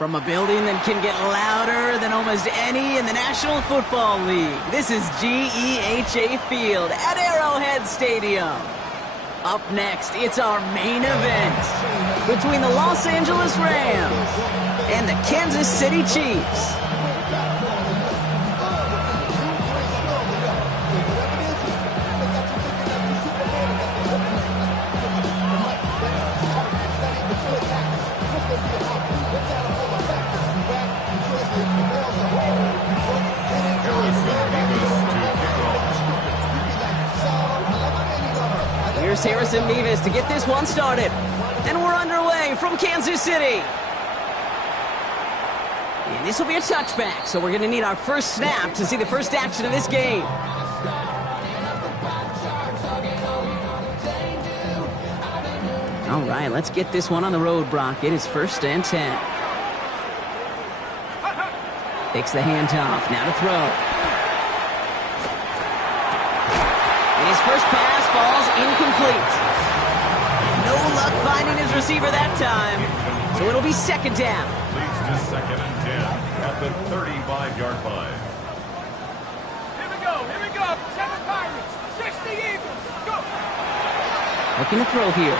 From a building that can get louder than almost any in the National Football League, this is GEHA Field at Arrowhead Stadium. Up next, it's our main event between the Los Angeles Rams and the Kansas City Chiefs. Here's Harrison Mevis to get this one started. And we're underway from Kansas City. And this will be a touchback, so we're going to need our first snap to see the first action of this game. All right, let's get this one on the road, Brock. It is 1st and 10. Takes the handoff, now to throw. And his first pass falls incomplete. No luck finding his receiver that time, so it'll be 2nd down. Leads to 2nd and 10 at the 35-yard line. Here we go, 7 Pirates, 60 Eagles, go! Looking to throw here.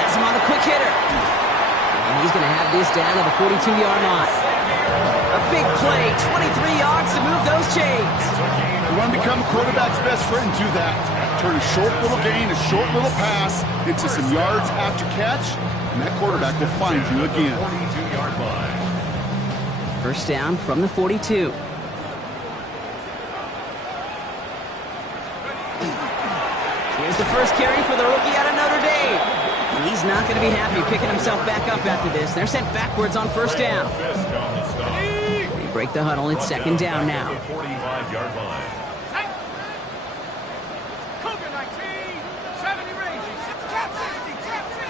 Has him on the quick hitter. And he's going to have this down to the 42-yard line. A big play, 23 yards to move those chains. You want to become a quarterback's best friend, do that. Turn a short little gain, a short little pass into some yards after catch, and that quarterback will find you again. 42-yard line. 1st down from the 42. Here's the first carry for the rookie out of Notre Dame. And he's not going to be happy picking himself back up after this. They're sent backwards on 1st down. They break the huddle. It's 2nd down now. 45-yard line. Cougar 19, 70 range, trap 60, trap 60.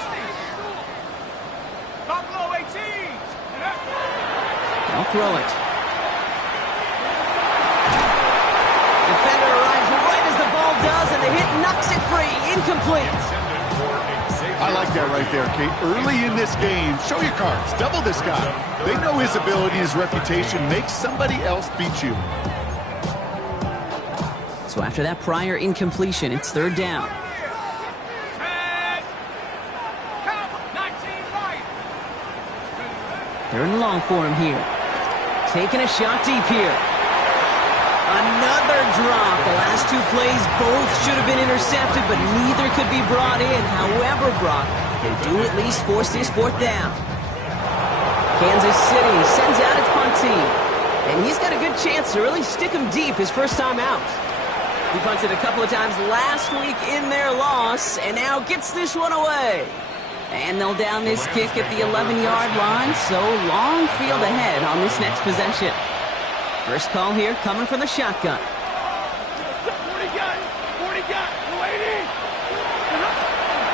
Buffalo 18. They'll throw it. Defender arrives right as the ball does, and the hit knocks it free. Incomplete. I like that right there, Kate. Early in this game, show your cards. Double this guy. They know his ability, his reputation makes somebody else beat you. So after that prior incompletion, it's 3rd down. 19 right. 3rd and long for him here. Taking a shot deep here. Another drop. The last 2 plays both should have been intercepted, but neither could be brought in. However, Brock, they do at least force this 4th down. Kansas City sends out its punt team, and he's got a good chance to really stick him deep his first time out. He punted a couple of times last week in their loss, and now gets this one away. And they'll down this kick at the 11-yard line, so long field ahead on this next possession. First call here coming from the shotgun. 40 gun, waiting.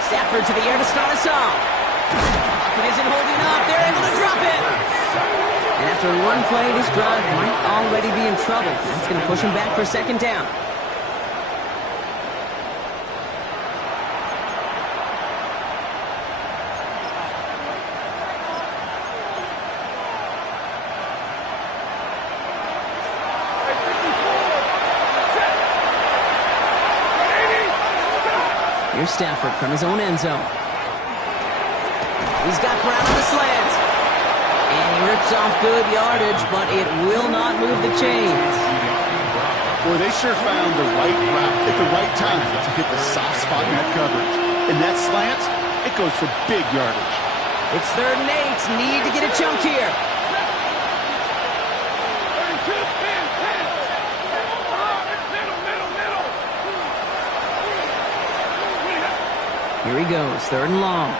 Stafford to the air to start us off. Pocket isn't holding up. They're able to drop it. And after one play, this drive might already be in trouble. That's going to push him back for 2nd down. Here's Stafford from his own end zone. He's got Brown on the slant. And he rips off good yardage, but it will not move the chains. Boy, they sure found the right route at the right time to hit the soft spot in that coverage. And that slant, it goes for big yardage. It's 3rd and 8. Need to get a chunk here. 32, 10. Here he goes, 3rd and long.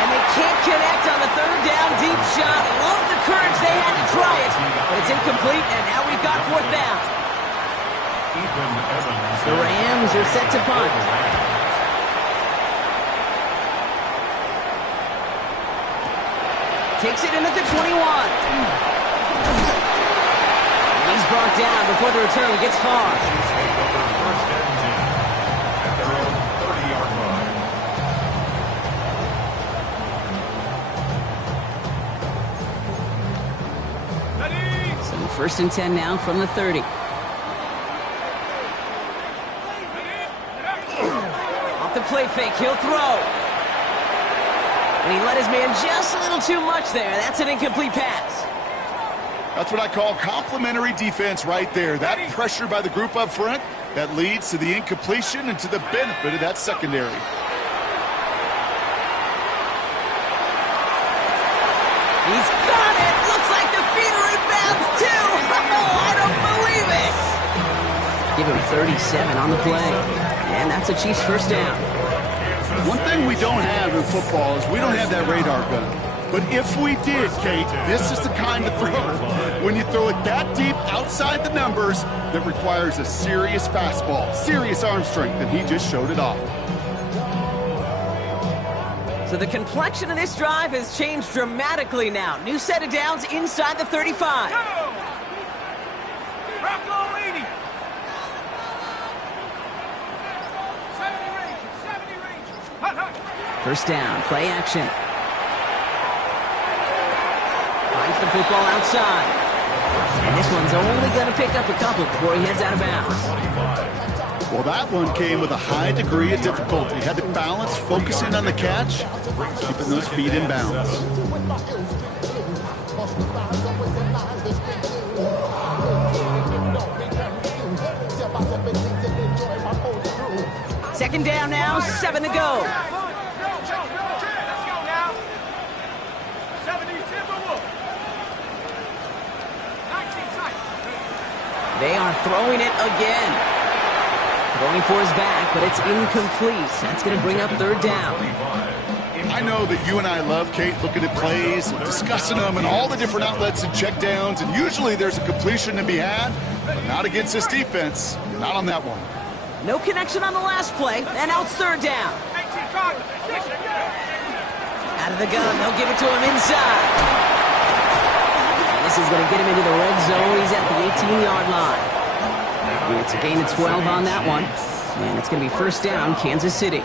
And they can't connect on the 3rd down deep shot. Love the courage they had to try it, but it's incomplete, and now we've got 4th down. The Rams are set to punt. Takes it in at the 21. And he's brought down before the return gets far. First and 10 now from the 30. Off the play fake, he'll throw. And he let his man just a little too much there. That's an incomplete pass. That's what I call complimentary defense right there. That pressure by the group up front, that leads to the incompletion and to the benefit of that secondary. He's got it! Looks like the feeder rebounds too! Oh, I don't believe it! Give him 37 on the play. And that's a Chiefs first down. One thing we don't have in football is we don't have that radar gun. But if we did, Kate, this is the kind of throw. When you throw it that deep outside the numbers, that requires a serious fastball, serious arm strength, and he just showed it off. So the complexion of this drive has changed dramatically now. New set of downs inside the 35. Rocco 80. 70 range. Hut. First down, play action. Finds the football outside. And this one's only going to pick up a couple before he heads out of bounds. Well, that one came with a high degree of difficulty. Had to balance, focusing on the catch, keeping those feet in bounds. Second down now, 7 to go. Let's go now. 70 Timberwolves. 19 tight. They are throwing it again. Going for his back, but it's incomplete. That's going to bring up third down. I know that you and I love, Kate, looking at plays and discussing them and all the different outlets and checkdowns, and usually there's a completion to be had, but not against this defense. Not on that one. No connection on the last play, and now it's third down. 18 guard. Out of the gun, they'll give it to him inside. And this is going to get him into the red zone. He's at the 18-yard line. It's a gain of 12 on that one. And it's going to be first down, Kansas City.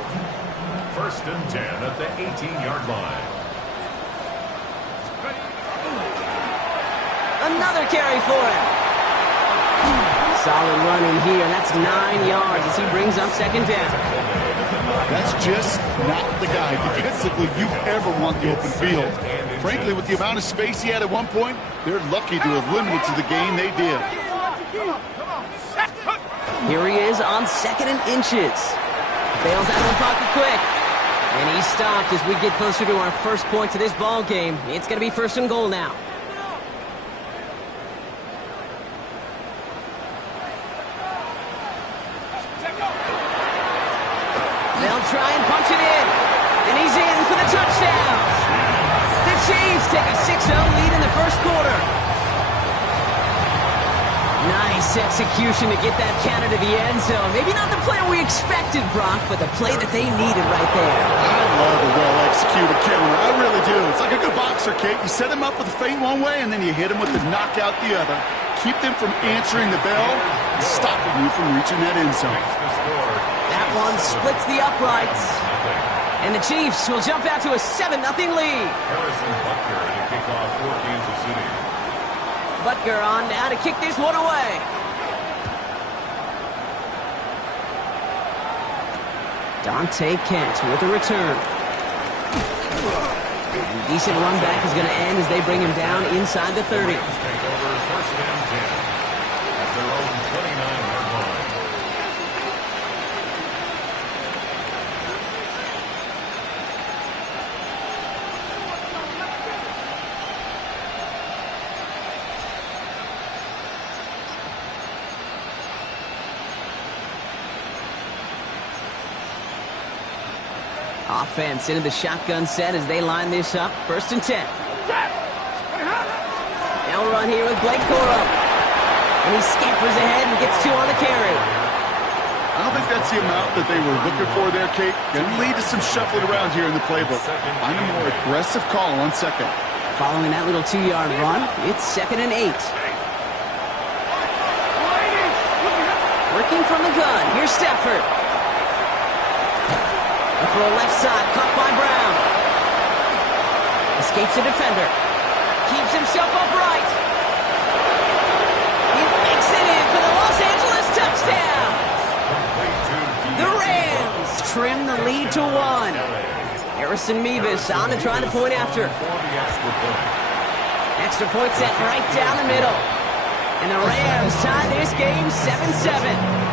First and 10 at the 18-yard line. Another carry for him. Solid run in here. That's 9 yards as he brings up second down. That's just not the guy defensively you ever want the open field. Frankly, with the amount of space he had at one point, they're lucky to have limited to the game they did. Here he is on second and inches. Bails out of the pocket quick. And he stopped as we get closer to our first point to this ball game. It's going to be first and goal now. They'll try and punch it in. And he's in for the touchdown. The Chiefs take a 6-0 lead in the first quarter. Nice execution to get that counter to the end zone. Maybe not the play we expected, Brock, but the play that they needed right there. I love a well-executed counter. I really do. It's like a good boxer, Kate. You set him up with a feint one way, and then you hit him with the knockout the other. Keep them from answering the bell and stopping you from reaching that end zone. That one splits the uprights. And the Chiefs will jump out to a 7-0 lead. Harrison Butker to kick off for Kansas City. Butker on now to kick this one away. Dante Kent with a return. And decent run back is going to end as they bring him down inside the 30. Take over first and 10 at their own 29-yard line. Offense into the shotgun set as they line this up. First and 10. They'll run here with Blake Corum. And he scampers ahead and gets 2 on the carry. I don't think that's the amount that they were looking for there, Kate. Going to lead to some shuffling around here in the playbook. Find a more aggressive call on second. Following that little 2-yard run, it's second and 8. Working from the gun, here's Stafford. A throw left side, caught by Brown. Escapes the defender. Keeps himself upright. trim the lead to 1. Harrison Mevis on to try the point after. Extra point set right down the middle. And the Rams tie this game 7-7.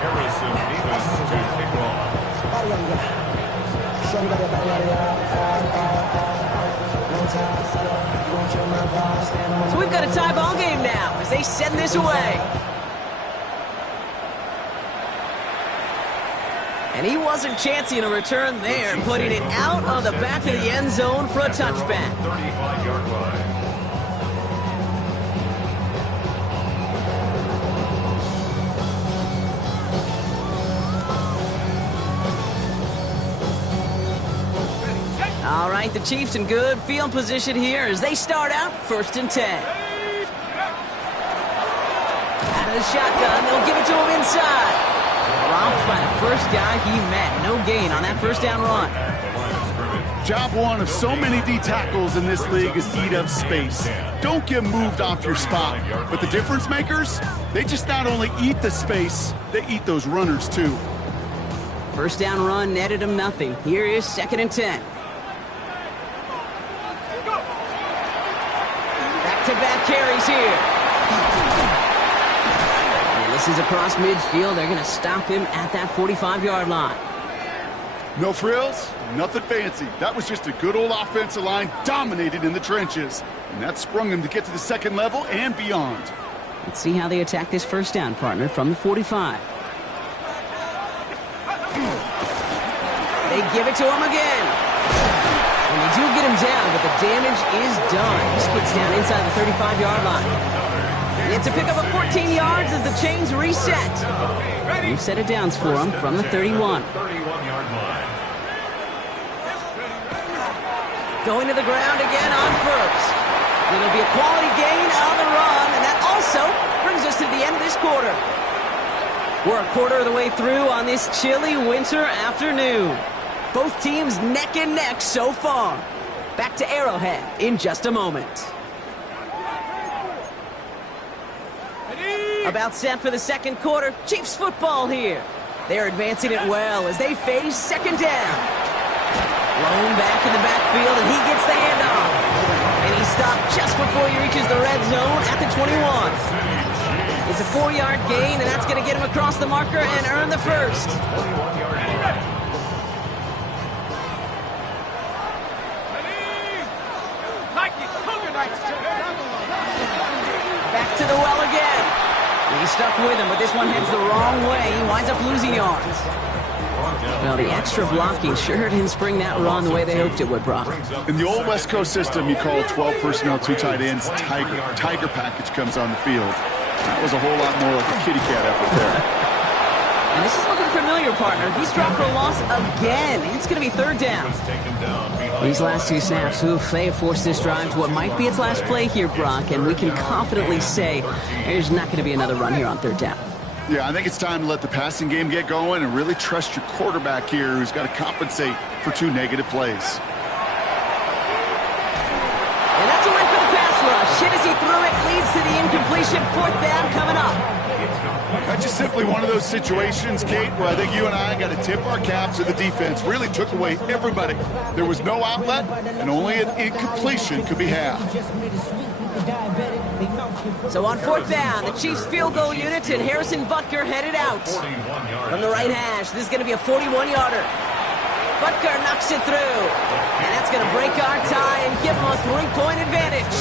Harrison Mevis to kick off. So we've got a tie ball game now as they send this away. And he wasn't chancing a return there, putting it out of the back of the end zone for a touchback. 35-yard line. All right, the Chiefs in good field position here as they start out 1st and 10. Out of the shotgun, they'll give it to him inside. Dropped by the first guy he met. No gain on that first down run. Job one of so many D tackles in this league is eat up space. Don't get moved off your spot. But the difference makers, they just not only eat the space, they eat those runners too. First down run netted him nothing. Here is 2nd and 10. Back-to-back carries here. And this is across midfield. They're going to stop him at that 45-yard line. No frills, nothing fancy. That was just a good old offensive line dominated in the trenches. And that sprung him to get to the 2nd level and beyond. Let's see how they attack this first down, partner, from the 45. They give it to him again. And they do get him down, but the damage is done. This gets down inside the 35-yard line. It's a pickup of 14 yards as the chains reset. New set of downs for him from the 31. 31-yard line. Going to the ground again on first. It'll be a quality gain on the run, and that also brings us to the end of this quarter. We're a quarter of the way through on this chilly winter afternoon. Both teams neck and neck so far. Back to Arrowhead in just a moment. About set for the second quarter. Chiefs football here. They're advancing it well as they face 2nd down. Blown back in the backfield, and he gets the handoff. And he's stopped just before he reaches the red zone at the 21. It's a 4-yard gain, and that's going to get him across the marker and earn the first. Back to the well again. He's stuck with him, but this one heads the wrong way. He winds up losing yards. Well, the extra blocking sure didn't spring that run the way they hoped it would, Brock. In the old West Coast system, you call 12 personnel, 2 tight ends, Tiger. Tiger package comes on the field. That was a whole lot more like a kitty cat effort there. And this is looking familiar, partner. He's dropped for a loss again. It's going to be 3rd down. These last 2 snaps, they have forced this drive to what might be its last play here, Brock, and we can confidently say there's not going to be another run here on 3rd down. Yeah, I think it's time to let the passing game get going and really trust your quarterback here who's got to compensate for 2 negative plays. And that's a win for the pass rush. Hit as he threw it, leads to the incompletion. 4th down coming up. That's just simply one of those situations, Kate, where I think you and I got to tip our caps to the defense. Really took away everybody. There was no outlet, and only an incompletion could be had. So on 4th down, the Chiefs field goal unit and Harrison Butker headed out. From the right hash, this is going to be a 41-yarder. Butker knocks it through. And that's going to break our tie and give him a 3-point advantage.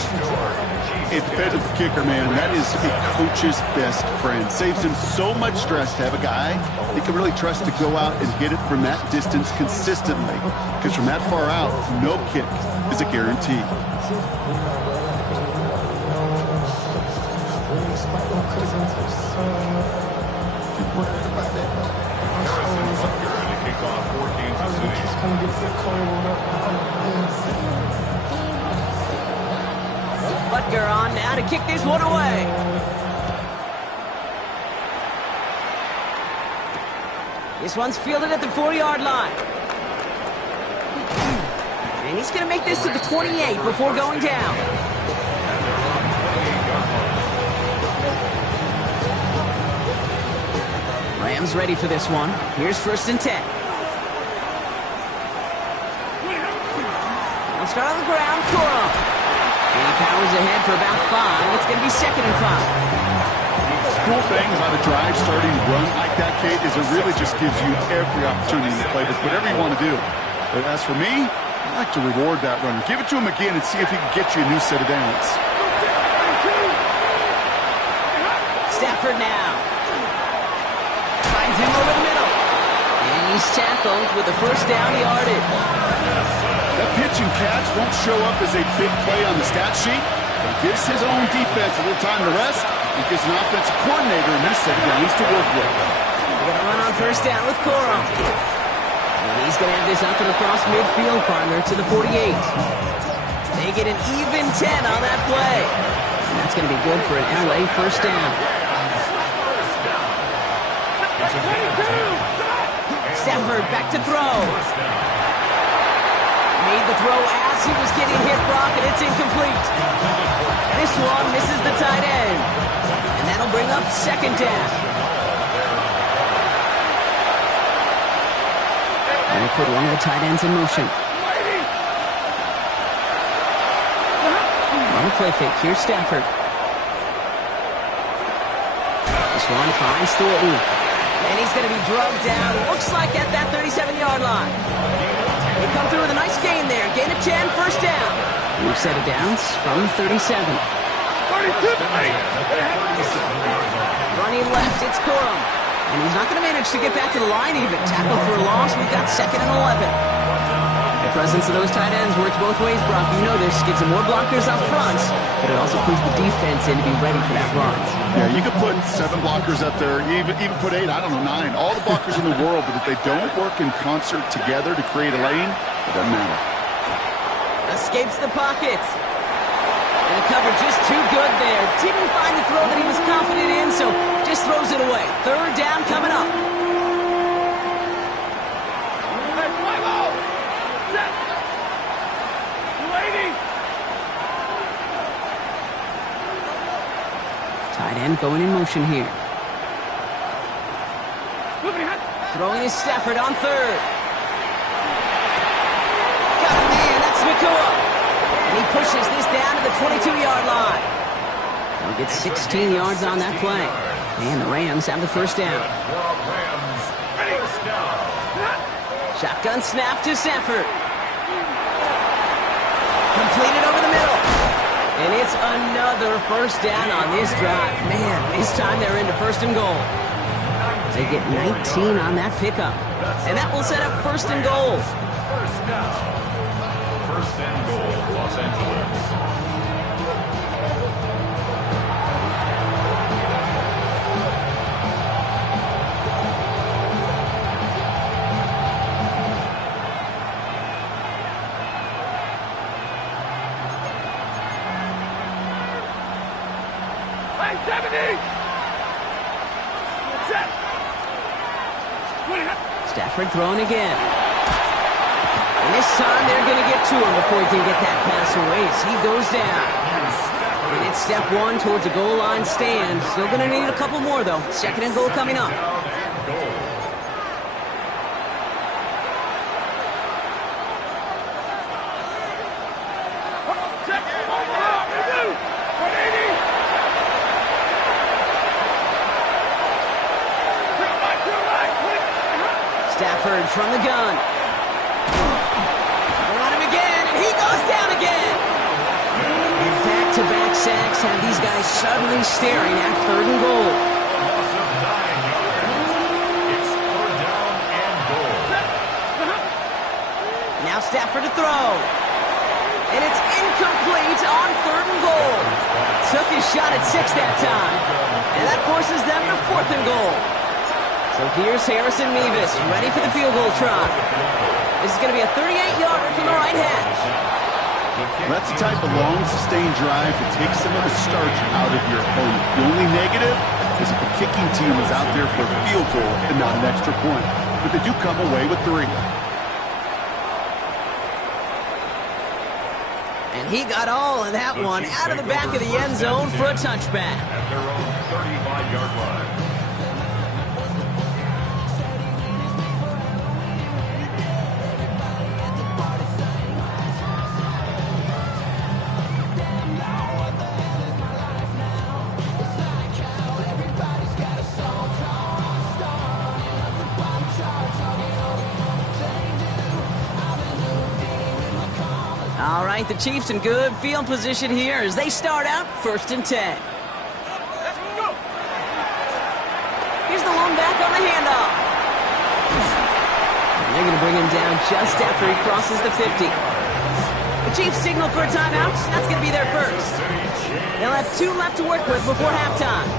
It depends on the kicker, man. That is a coach's best friend. Saves him so much stress to have a guy he can really trust to go out and hit it from that distance consistently. Because from that far out, no kick is a guarantee. Butker on now to kick this one away. This one's fielded at the 4-yard line. And he's going to make this to the 28 before going down. Rams ready for this one. Here's 1st and 10. They'll start on the ground. Corum. And he powers ahead for about 5. It's going to be 2nd and 5. Cool thing about a drive starting to run like that, Kate, is it really just gives you every opportunity to play with whatever you want to do. But as for me, I like to reward that runner. Give it to him again and see if he can get you a new set of downs. Stafford now. Finds him over the middle. And he's tackled with a 1st down yardage. That pitch and catch won't show up as a big play on the stat sheet, but it gives his own defense a little time to rest. It gives an offensive coordinator a new set of downs to work with. They're going to run on 1st down with Corum. And he's going to have this up and across midfield, partner, to the 48. They get an even 10 on that play. And that's going to be good for an LA 1st down. Stafford back to throw. Made the throw as he was getting hit, Brock, and it's incomplete. This one misses the tight end. And that'll bring up 2nd down. And they put one of the tight ends in motion. On a play fake, here's Stafford. This one finds Thornton. And he's going to be drugged down, looks like at that 37-yard line. They come through with a nice gain there. Gain of 10, 1st down. New set of downs from 37. Running left, it's Corum. And he's not going to manage to get back to the line even. Tackle for a loss, we've got 2nd and 11. The presence of those tight ends works both ways, Brock. You know this. Gives them more blockers up front, but it also puts the defense in to be ready for that run. Yeah, you could put 7 blockers up there, even put 8, I don't know, 9. All the blockers in the world, but if they don't work in concert together to create a lane, it doesn't matter. Escapes the pocket. And the cover just too good there. Didn't find the throw that he was confident in, so just throws it away. 3rd down coming up. Tight end going in motion here. Throwing is Stafford on 3rd. Got a man, that's Nakua. And he pushes this down to the 22-yard line. They'll get 16 yards on that play. And the Rams have the 1st down. Shotgun snap to Stafford. Completed over the middle. And it's another 1st down on this drive. Man, this time they're into 1st and goal. They get 19 on that pickup. And that will set up 1st and goal. 1st down. 1st and goal, Los Angeles. Stafford throwing again. And this time they're going to get to him before he can get that pass away as he goes down. And it's step 1 towards a goal line stand. Still going to need a couple more, though. 2nd and goal coming up. Stafford from the gun. They're on him again, and he goes down again. And back-to-back sacks have these guys suddenly staring at 3rd and goal. Loss of 9 yards. It's 3rd down and goal. Now Stafford to throw. And it's incomplete on 3rd and goal. Took his shot at 6 that time. And that forces them to 4th and goal. So here's Harrison Mevis, ready for the field goal try. This is going to be a 38-yarder from the right hash. That's the type of long, sustained drive that takes some of the starch out of your opponent. The only negative is if the kicking team is out there for a field goal and not an extra point. But they do come away with 3. And he got all of that one out of the back of the end zone for a touchback. At their own 35-yard line. All right, the Chiefs in good field position here as they start out 1st and 10. Let's go. Here's the lone back on the handoff. And they're going to bring him down just after he crosses the 50. The Chiefs signal for a timeout. That's going to be their first. They'll have 2 left to work with before halftime.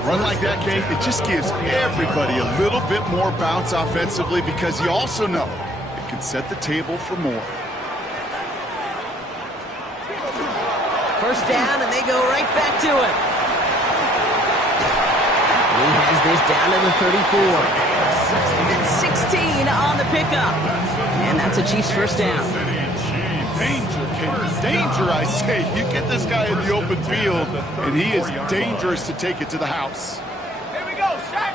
A run like that, Kate, it just gives everybody a little bit more bounce offensively because you also know it can set the table for more. First down, and they go right back to him. He has this down to the 34. That's 16 on the pickup. And that's a Chiefs first down. Danger, Kate. Danger, I say. You get this guy in the open field, and he is dangerous to take it to the house. Here we go, Shaq.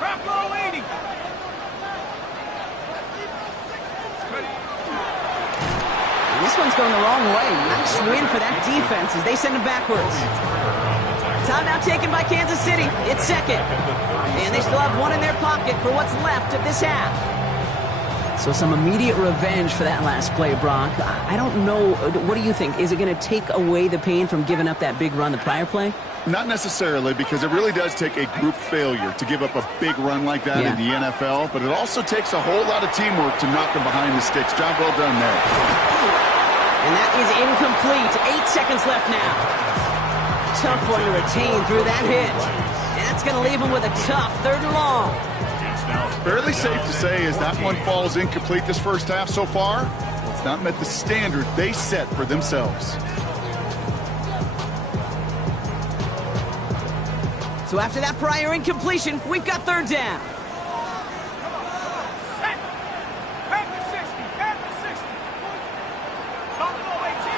Bronco waiting. This one's going the wrong way. Nice win for that defense as they send him backwards. Timeout taken by Kansas City. It's second. And they still have 1 in their pocket for what's left of this half. So some immediate revenge for that last play, Brock. I don't know. What do you think? Is it going to take away the pain from giving up that big run the prior play? Not necessarily, because it really does take a group failure to give up a big run like that in the NFL, but it also takes a whole lot of teamwork to knock them behind the sticks. Job well done there. And that is incomplete. 8 seconds left now. Tough one to retain through that hit. And that's going to leave him with a tough 3rd and long. Fairly safe to say as that one falls incomplete this first half so far, it's not met the standard they set for themselves. So after that prior incompletion, we've got 3rd down. Set. Back to 60. Back to 60. Bronco 18.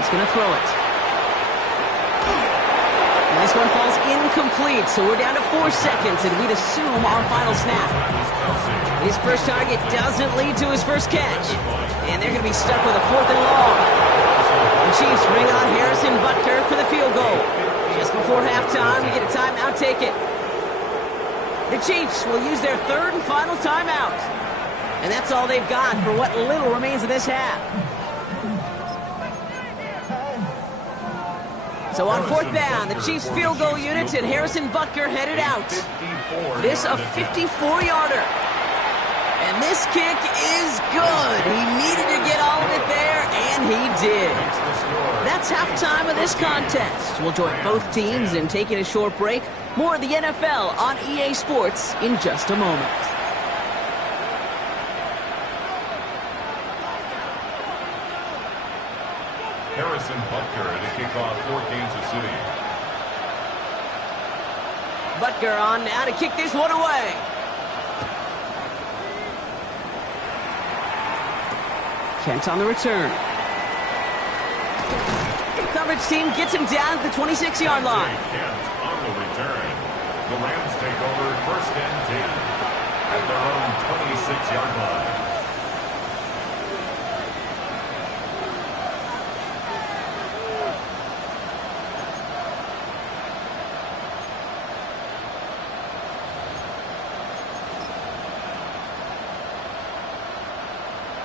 He's going to throw it. And this one falls incomplete, so we're down to 4 seconds, and we'd assume our final snap. His first target doesn't lead to his first catch. And they're going to be stuck with a 4th and long. The Chiefs bring on Harrison Butker for the field goal. Just before halftime, we get a timeout taken. The Chiefs will use their 3rd and final timeout. And that's all they've got for what little remains of this half. So on 4th down, the Chiefs field goal unit and Harrison Butker headed out. This a 54-yarder. And this kick is good. He needed to get all of it there, and he did. That's halftime of this contest. We'll join both teams in taking a short break. More of the NFL on EA Sports in just a moment. Harrison Butker to kick off for Kansas City. Butker on now to kick this one away. Kent on the return. Coverage team gets him down at the 26-yard line. Kent on the return. The Rams take over 1st and 10 at their own 26-yard line.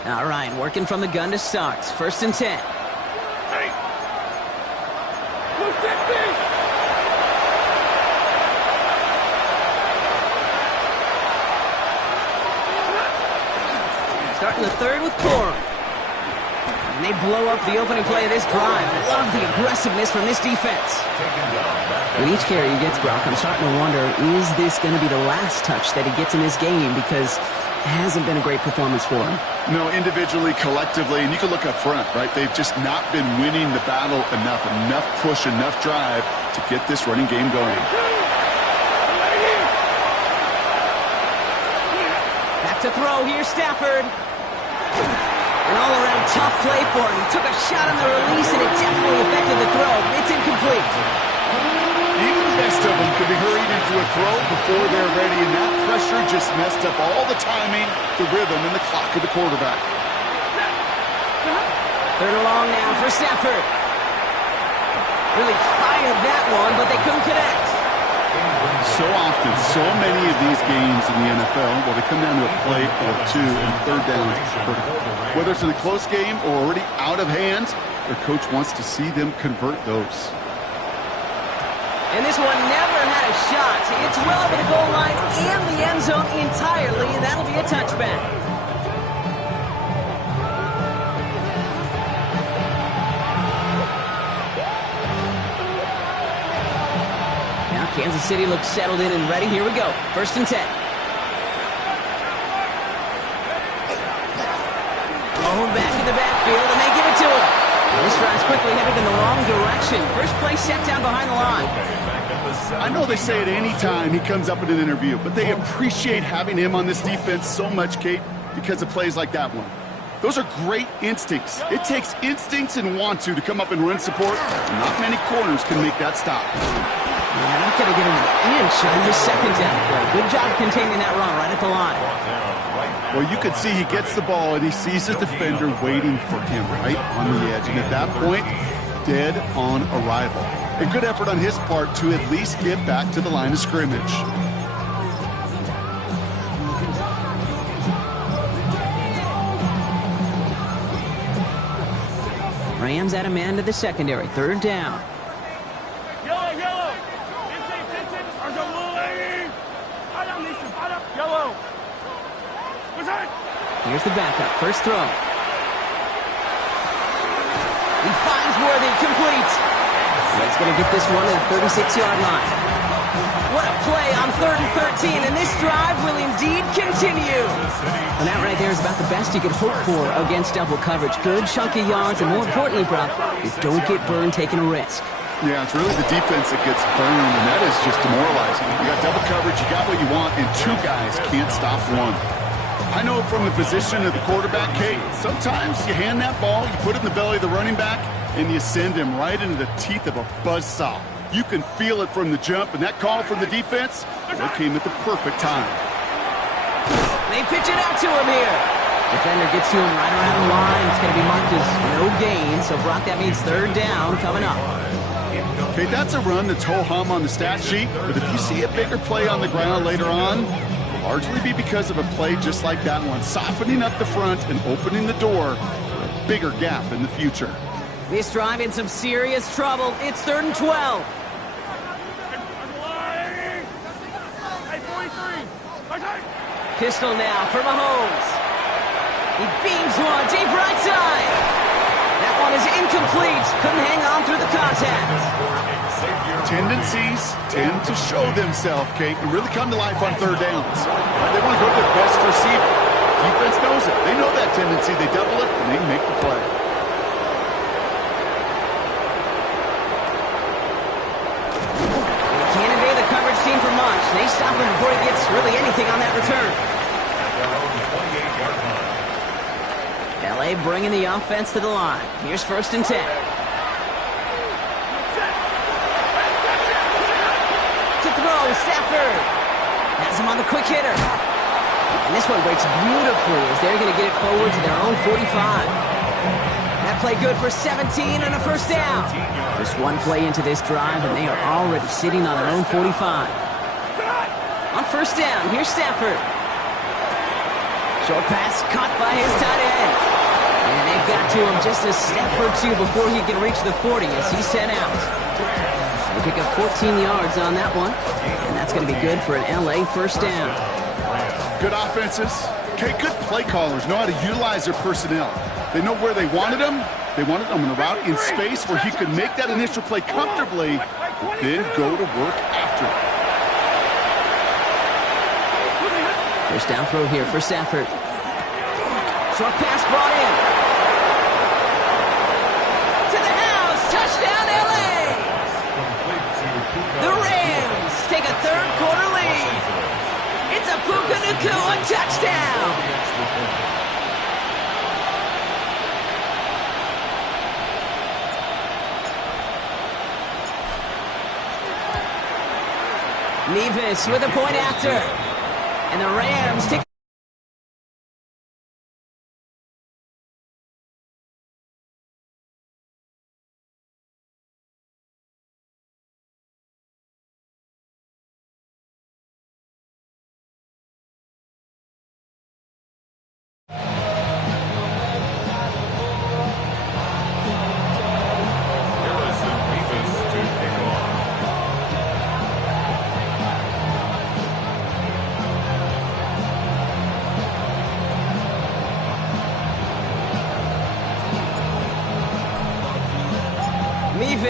All right, working from the gun to start. 1st and 10. Hey. Who's that big? Starting the 3rd with Corum. And they blow up the opening play of this drive. Love the aggressiveness from this defense. With each carry he gets, Brock, I'm starting to wonder, is this going to be the last touch that he gets in this game? Because it hasn't been a great performance for him. No, individually, collectively, and you can look up front, right? They've just not been winning the battle enough push, enough drive to get this running game going. Back to throw here, Stafford. An all-around tough play for him. He took a shot on the release, and it definitely affected the throw. It's incomplete. Even the best of them could be hurried into a throw before they're ready, and that pressure just messed up all the timing, the rhythm, and the clock of the quarterback. 3rd and long now for Stafford. Really fired that one, but they couldn't connect. So often, so many of these games in the NFL, well, they come down to a play or two and third downs. Whether it's in a close game or already out of hand, their coach wants to see them convert those. And this one never had a shot. It's well over the goal line and the end zone entirely, and that'll be a touchback. Now Kansas City looks settled in and ready. Here we go. 1st and 10. Oh, back in the backfield, and they give it to him. This drive's quickly headed in the wrong direction. First play set down behind the line. I know they say it any time he comes up in an interview, but they appreciate having him on this defense so much, Kate, because of plays like that one. Those are great instincts. It takes instincts and want to come up and run support. Not many corners can make that stop. Yeah, not going to get him an inch on his 2nd down play. Good job containing that run right at the line. Well, you can see he gets the ball and he sees his defender waiting for him right on the edge. And at that point, dead on arrival. A good effort on his part to at least get back to the line of scrimmage. Rams at a man to the secondary. 3rd down. Yellow! Yellow! Here's the backup. First throw. He finds Worthy. Complete. He's going to get this one to the 36-yard line. What a play on 3rd and 13, and this drive will indeed continue. And that right there is about the best you could hope for against double coverage. Good chunky yards, and more importantly, Brock, you don't get burned taking a risk. Yeah, it's really the defense that gets burned, and that is just demoralizing. You got double coverage, you got what you want, and 2 guys can't stop one. I know from the position of the quarterback, Kate, sometimes you hand that ball, you put it in the belly of the running back, and you send him right into the teeth of a buzzsaw. You can feel it from the jump, and that call from the defense, well, it came at the perfect time. They pitch it out to him here. Defender gets to him right around the line. It's going to be marked as no gain, so Brock, that means 3rd down coming up. Okay, that's a run that's ho-hum on the stat sheet, but if you see a bigger play on the ground later on, it'll largely be because of a play just like that one, softening up the front and opening the door for a bigger gap in the future. This drive in some serious trouble. It's 3rd and 12. Pistol now for Mahomes. He beams one deep right side. That one is incomplete. Couldn't hang on through the contact. Tendencies tend to show themselves, Kate, and really come to life on 3rd downs. They want to go to their best receiver. Defense knows it. They know that tendency. They double it, and they make the play. They can't evade the coverage team for much. They stop him before he gets really anything on that return. LA bringing the offense to the line. Here's 1st and 10. To throw, Stafford. Has him on the quick hitter. And this one breaks beautifully as they're going to get it forward to their own 45. That play good for 17 and a 1st down. Just one play into this drive, and they are already sitting on their own 45. On 1st down, here's Stafford. Short pass caught by his tight end. And they've got to him just a step or 2 before he can reach the 40 as he's sent out. They pick up 14 yards on that one, and that's going to be good for an LA 1st down. Good offenses. Okay, good play callers know how to utilize their personnel. They know where they wanted them. They wanted them in a route in space where he could make that initial play comfortably, but then go to work after it. First down throw here for Stafford. Short pass brought in. To the house. Touchdown, LA. The Rams take a 3rd quarter lead. It's a Puka Nacua touchdown. Nevis with a point after. And the Rams take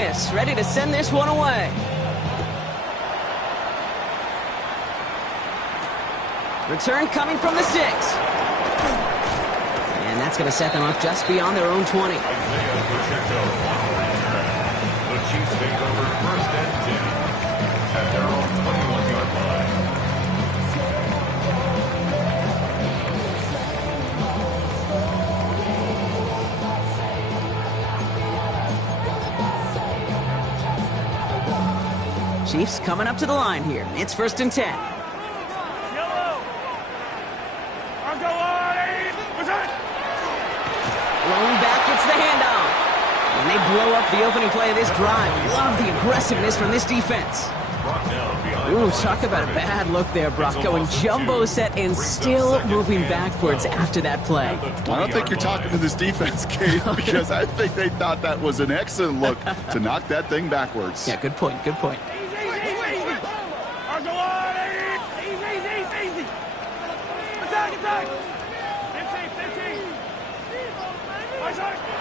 Mevis ready to send this one away. Return coming from the 6. And that's going to set them up just beyond their own 20. The Chiefs take over first and 10 at their own 21-yard line. Chiefs coming up to the line here. It's first and 10. Lone back gets the handoff. And they blow up the opening play of this drive. Love the aggressiveness from this defense. Ooh, talk about a bad look there, Brock. Going jumbo set and still moving backwards after that play. I don't think you're talking to this defense, Kate, because I think they thought that was an excellent look to knock that thing backwards. Yeah, good point, good point.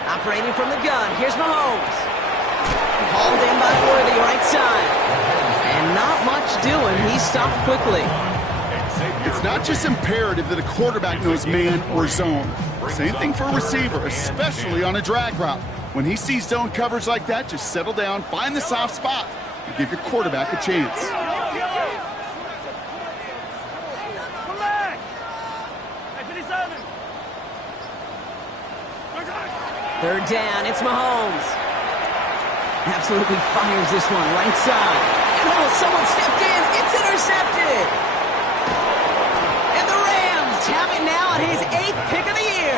Operating from the gun, here's Mahomes. Hauled in by Worthy, right side. And not much doing, he stopped quickly. It's not just imperative that a quarterback knows man or zone. Same thing for a receiver, especially on a drag route. When he sees zone coverage like that, just settle down, find the soft spot, and give your quarterback a chance. Third down, it's Mahomes. Absolutely fires this one, right side. And oh, someone stepped in, it's intercepted. And the Rams have it now at his 8th pick of the year.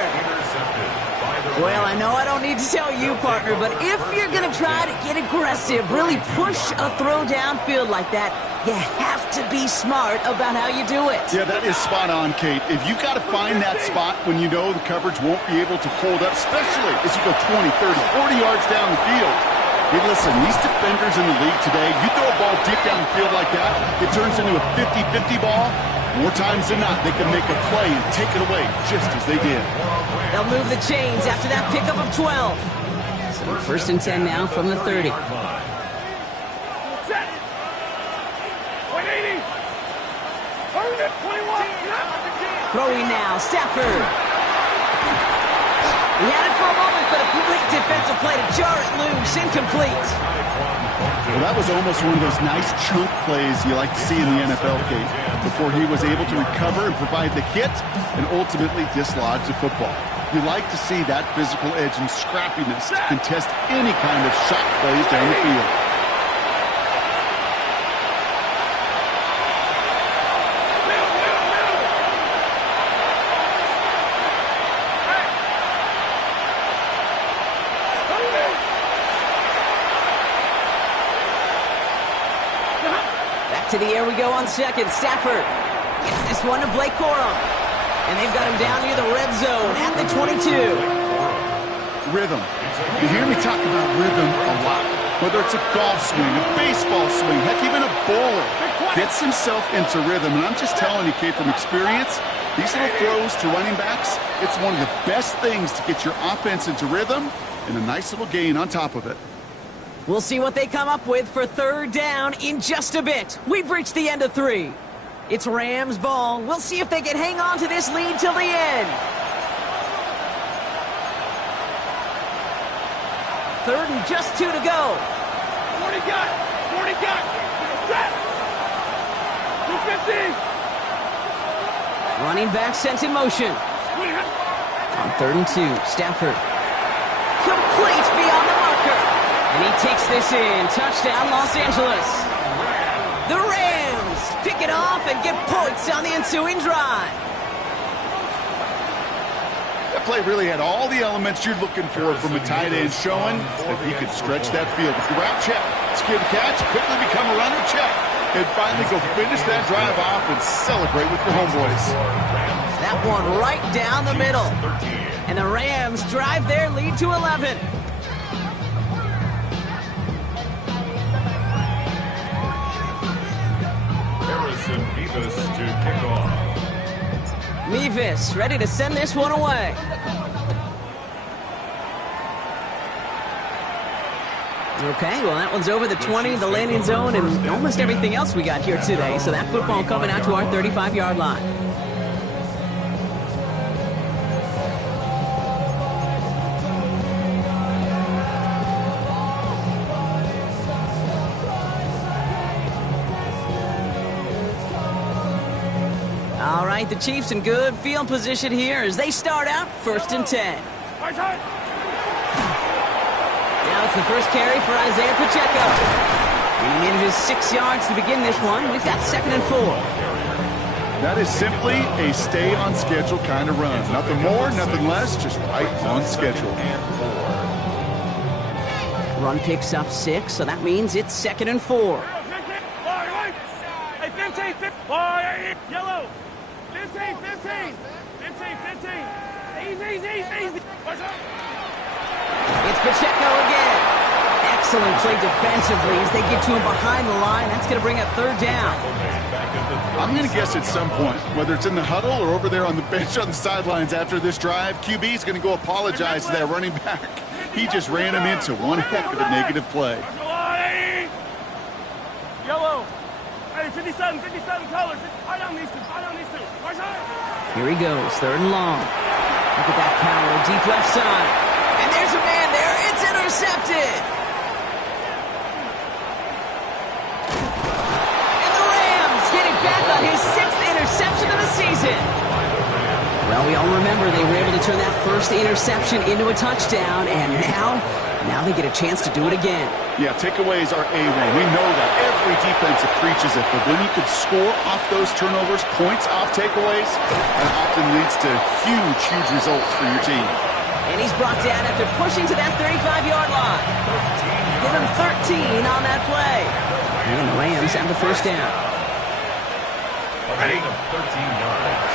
Well, I know I don't need to tell you, partner, but if you're going to try to get aggressive, really push a throw downfield like that, you have to be smart about how you do it. Yeah, that is spot on, Kate. If you've got to find that spot when you know the coverage won't be able to hold up, especially as you go 20, 30, 40 yards down the field. Hey, listen, these defenders in the league today, you throw a ball deep down the field like that, it turns into a 50-50 ball. More times than not, they can make a play and take it away just as they did. They'll move the chains after that pickup of 12. So first and 10 now from the 30. Throwing now, Stafford. He had it for a moment, but a great defensive play to jar it loose, incomplete. Well, that was almost one of those nice chunk plays you like to see in the NFL, Kate, before he was able to recover and provide the hit and ultimately dislodge the football. You like to see that physical edge and scrappiness to contest any kind of shot plays down the field. To the air we go on second. Stafford gets this one to Blake Corum. And they've got him down near the red zone at the 22. Rhythm. You hear me talk about rhythm a lot. Whether it's a golf swing, a baseball swing, heck, even a bowler gets himself into rhythm. And I'm just telling you, Kate, from experience, these little throws to running backs, it's one of the best things to get your offense into rhythm and a nice little gain on top of it. We'll see what they come up with for third down in just a bit. We've reached the end of 3. It's Rams ball. We'll see if they can hang on to this lead till the end. Third and just 2 to go. 40 got. 40 got. Set. 250. Running back sent in motion. On third and 2, Stafford. Complete beyond the marker. And he takes this in. Touchdown, Los Angeles. The Rams pick it off and get points on the ensuing drive. That play really had all the elements you're looking for from a tight end, showing that he could stretch that field. With the route check, secure the catch, quickly become a runner check, and finally go finish that drive off and celebrate with your homeboys. That one right down the middle. And the Rams drive their lead to 11. Mevis to kick off. Mevis ready to send this one away. Okay, well, that one's over the 20, the landing zone, and almost everything else we got here today. So that football coming out to our 35-yard line. All right, the Chiefs in good field position here as they start out 1st and 10. Now it's the first carry for Isaiah Pacheco. And he manages 6 yards to begin this one. We've got 2nd and 4. That is simply a stay on schedule kind of run. Nothing more, nothing less, just right on schedule. Run picks up 6, so that means it's 2nd and 4. Hey, 15, 15. Yellow. 15, 15. 15, 15. Easy. What's up? It's Pacheco again. Excellent play defensively as they get to him behind the line. That's going to bring up 3rd down. I'm going to guess at some point, whether it's in the huddle or over there on the bench on the sidelines after this drive, QB is going to go apologize to that running back. He just ran him into one heck of a negative play. Yellow. Hey, 57 colors. I don't need to. Here he goes, 3rd and long. Look at that power, deep left side. And there's a man there. It's intercepted. And the Rams getting back on his 6th interception of the season. Well, we all remember they were able to turn that first interception into a touchdown, and now they get a chance to do it again. Yeah, takeaways are A1. We know that. Every defensive preaches it, but when you can score off those turnovers, points off takeaways, that often leads to huge results for your team. And he's brought down after pushing to that 35-yard line. Give him 13 on that play. And the Rams have the 1st down. Ready? 13 yards.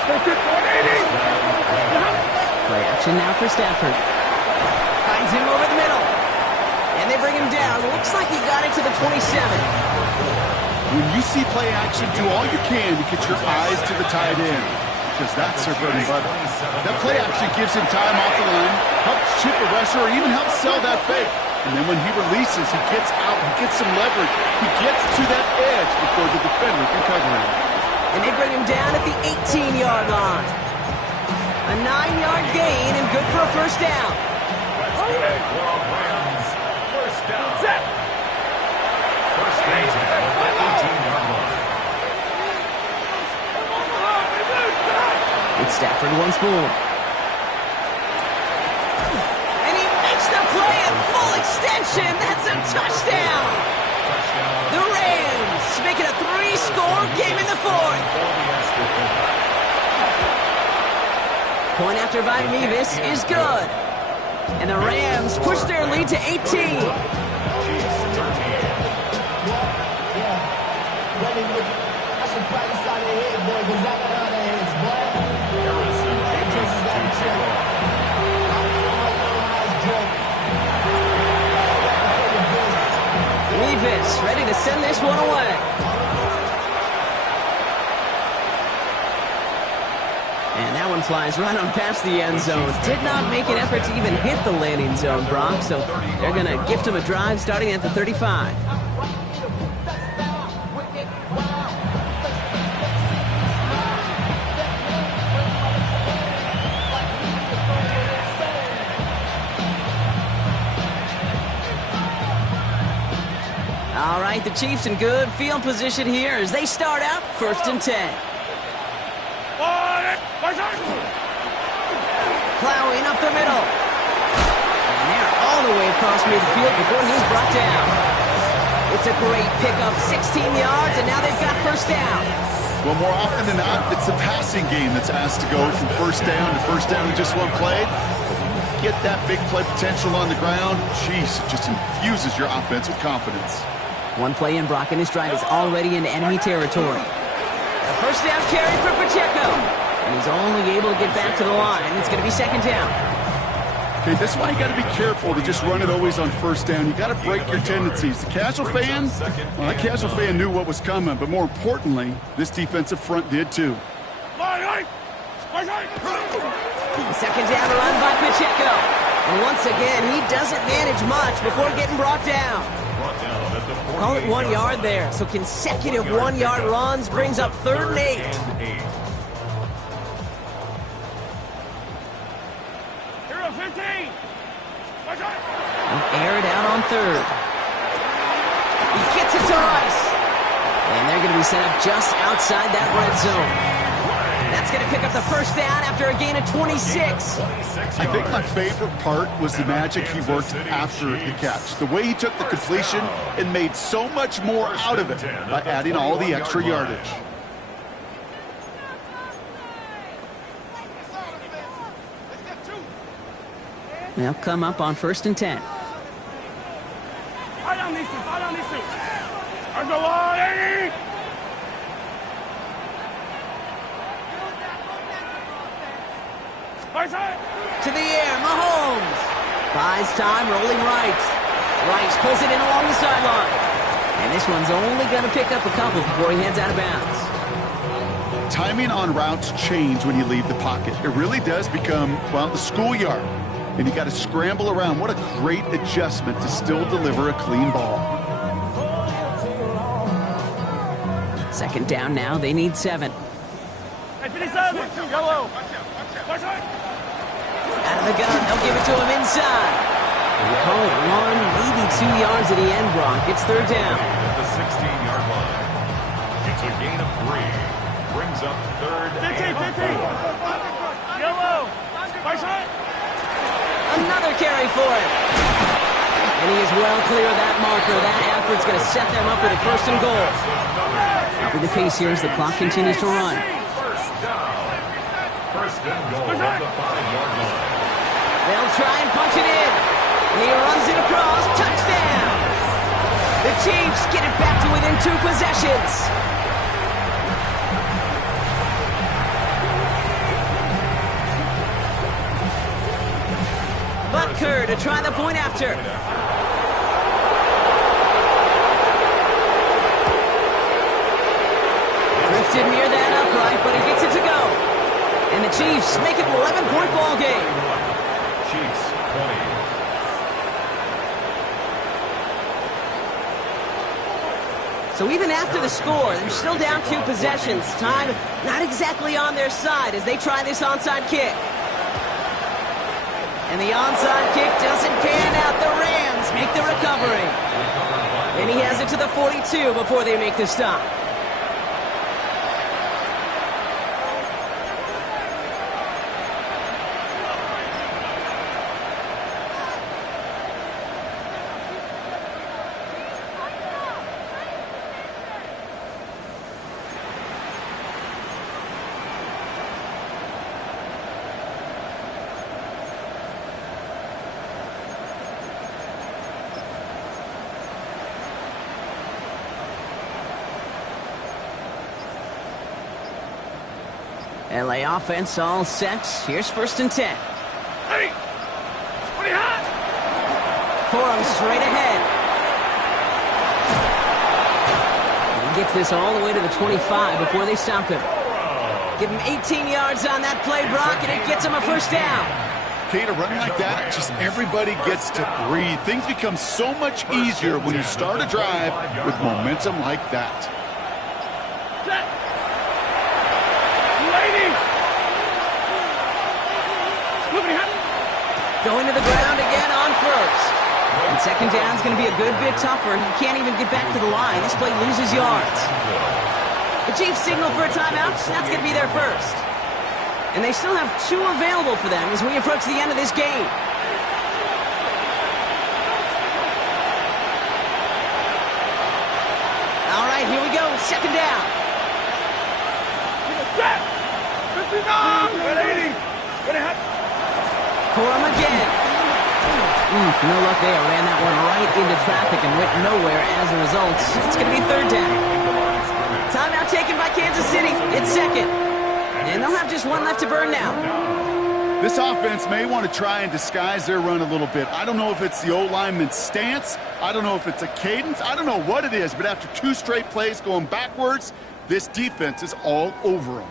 Play action now for Stafford. Finds him over the middle. And they bring him down. Looks like he got it to the 27. When you see play action, do all you can to get your eyes to the tight end, because that's their bread and butter. That play action gives him time off the line, helps chip a rusher, or even helps sell that fake. And then when he releases, he gets out, he gets some leverage. He gets to that edge before the defender can cover him. And they bring him down at the 18-yard line. A 9-yard gain and good for a 1st down. Rams, 1st down. First down at the 18-yard line. It's Stafford once more. And he makes the play at full extension. That's a touchdown. The Rams making a 3-score game in the 4th. Point after by Mevis is good. And the Rams push their lead to 18. Mevis ready to send this one away. And that one flies right on past the end zone. Did not make an effort to even hit the landing zone, Brock. So they're going to gift him a drive starting at the 35. All right, the Chiefs in good field position here as they start out 1st and 10. Plowing up the middle. And they're all the way across midfield before he's brought down. It's a great pickup, 16 yards, and now they've got 1st down. Well, more often than not, it's the passing game that's asked to go from 1st down to 1st down in just one play. Get that big play potential on the ground. Jeez, it just infuses your offense with confidence. One play in, Brock, and his drive is already in enemy territory. A 1st down carry for Pacheco. And he's only able to get back to the line. It's going to be 2nd down. Okay, that's why you got to be careful to just run it always on 1st down. You got to break your tendencies. The casual fan, well, that casual fan knew what was coming, but more importantly, this defensive front did too. The 2nd down run by Pacheco. And once again, he doesn't manage much before getting brought down. Call it 1 yard there. So consecutive 1-yard runs brings up 3rd and 8. Hero 15. Air it out on 3rd. He gets it to Rice. And they're going to be set up just outside that red zone. That's going to pick up the 1st down after a gain of 26. I think my favorite part was the magic he worked after the catch. The way he took the completion and made so much more out of it by adding all the extra yardage. They'll come up on 1st and 10. Fight on these two. Fight on these two. Let's go, Eddie. To the air, Mahomes. Buys time, rolling right. Rice pulls it in along the sideline. And this one's only going to pick up a couple before he heads out of bounds. Timing on routes change when you leave the pocket. It really does become, well, the schoolyard. And you got to scramble around. What a great adjustment to still deliver a clean ball. 2nd down now. They need 7. Hey, 57. Yellow. Out of the gun. They'll give it to him inside. We call it 1, maybe 2 yards at the end, Brock. It's 3rd down. At the 16-yard line. It's a gain of 3. Brings up 3rd 15. Yellow. Another carry for him. And he is well clear of that marker. That effort's going to set them up with a 1st and goal. Upping the pace here as the clock continues to run. 1st and goal at the 5-yard line. They'll try and punch it in. And he runs it across. Touchdown. The Chiefs get it back to within 2 possessions. Butker to try the point after. Drifted near that upright, but he gets it to go. And the Chiefs make it an 11-point ball game. Chiefs 20. So even after the score, they're still down 2 possessions. Time not exactly on their side as they try this onside kick. And the onside kick doesn't pan out. The Rams make the recovery. And he has it to the 42 before they make the stop. LA offense all set. Here's 1st and 10. Hey! What are you hot? Corum straight ahead. And he gets this all the way to the 25 before they stop him. Give him 18 yards on that play, Brock, and it gets him a 1st down. Okay, to run like that, just everybody gets to breathe. Things become so much easier when you start a drive with momentum like that. Going to the ground again on 1st. And 2nd down's going to be a good bit tougher. He can't even get back to the line. This play loses yards. The Chiefs signal for a timeout. That's going to be their 1st. And they still have 2 available for them as we approach the end of this game. All right, here we go. 2nd down. 59! Corum again. No luck there. Ran that one right into traffic and went nowhere as a result. It's going to be 3rd down. Timeout taken by Kansas City. It's 2nd. And they'll have just 1 left to burn now. This offense may want to try and disguise their run a little bit. I don't know if it's the O-lineman's stance. I don't know if it's a cadence. I don't know what it is. But after 2 straight plays going backwards, this defense is all over them.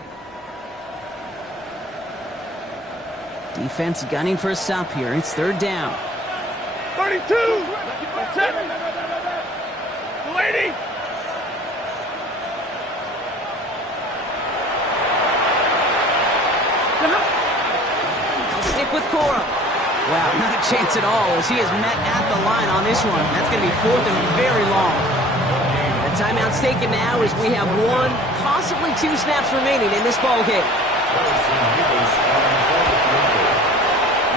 Defense gunning for a stop here. It's 3rd down. 32! 7! Brady! They'll stick with Cora. Wow, not a chance at all as he is met at the line on this one. That's going to be 4th and very long. The timeout's taken now as we have 1, possibly 2 snaps remaining in this ball game.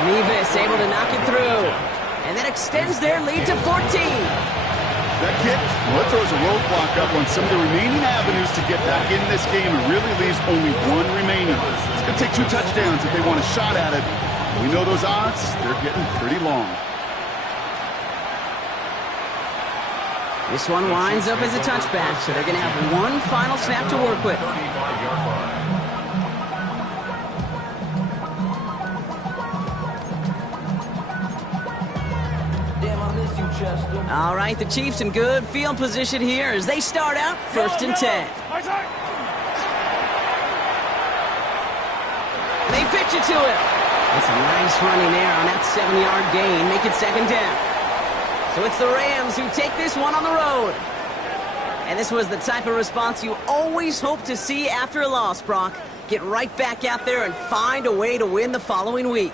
Nevis able to knock it through. And that extends their lead to 14. That kick, well, it throws a roadblock up on some of the remaining avenues to get back in this game and really leaves only 1 remaining. It's going to take 2 touchdowns if they want a shot at it. We know those odds, they're getting pretty long. This one winds up as a touchback, so they're going to have 1 final snap to work with. All right, the Chiefs in good field position here as they start out 1st and 10. They pitch it to him. That's a nice running there on that 7-yard gain. Make it 2nd down. So it's the Rams who take this one on the road. And this was the type of response you always hope to see after a loss, Brock. Get right back out there and find a way to win the following week.